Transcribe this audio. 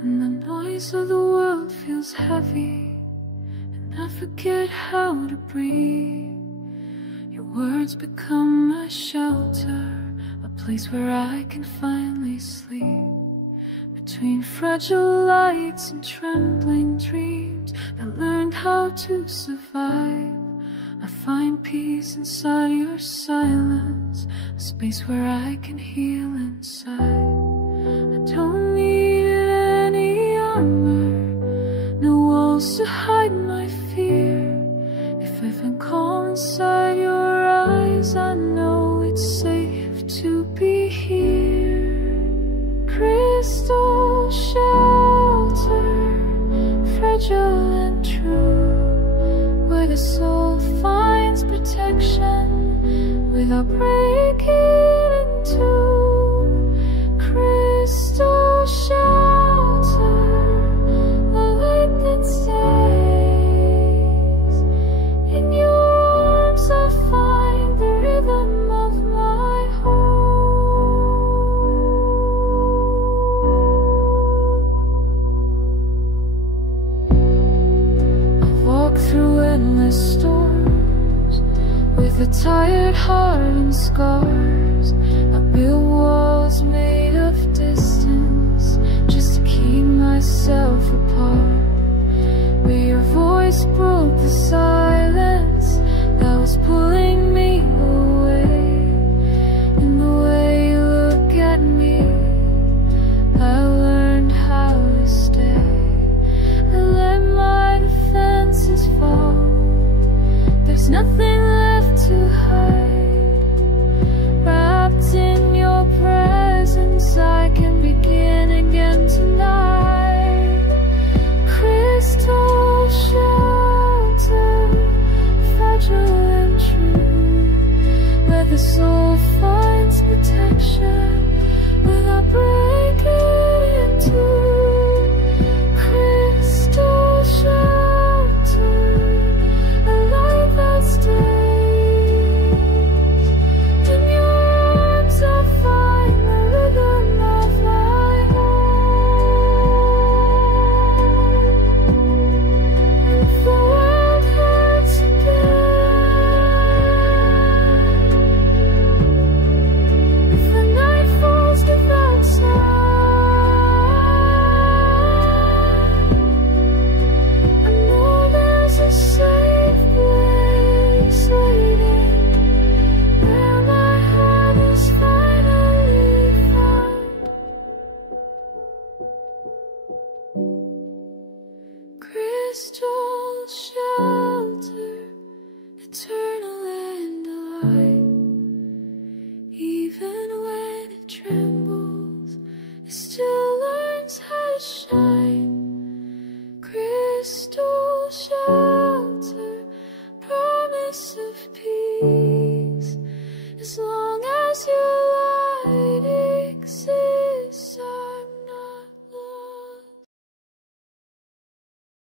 when the noise of the world feels heavy and I forget how to breathe. Your words become my shelter, a place where I can finally sleep. Between fragile lights and trembling dreams that learned how to survive, I find peace inside your silence, a space where I can heal inside. I don't need any armor, no walls to hide my fear. If I've been calm inside your eyes, I know it's safe to be here. Crystal shelter, fragile and true, where the soul finds protection without breaking in two. Crystal shelter, a light that stays. In your arms I find the rhythm of my home. I've walked through endless storms with a tired heart and scars. I built walls made of distance just to keep myself apart. But your voice broke the silence that was pulling me away. In the way you look at me, I learned how to stay. I let my defenses fall. There's nothing left to hide. Wrapped in your presence, I can begin again tonight. Crystal shelter, fragile and true, where the soul finds protection without breaking into. Crystal shelter, a light that stays. In your arms I find the rhythm of my home. If the world hurts again, if the night falls without sound, I know there's a safe place waiting, where my heart is finally found. Crystal shelter, eternal and alive. Even when it trembles, it still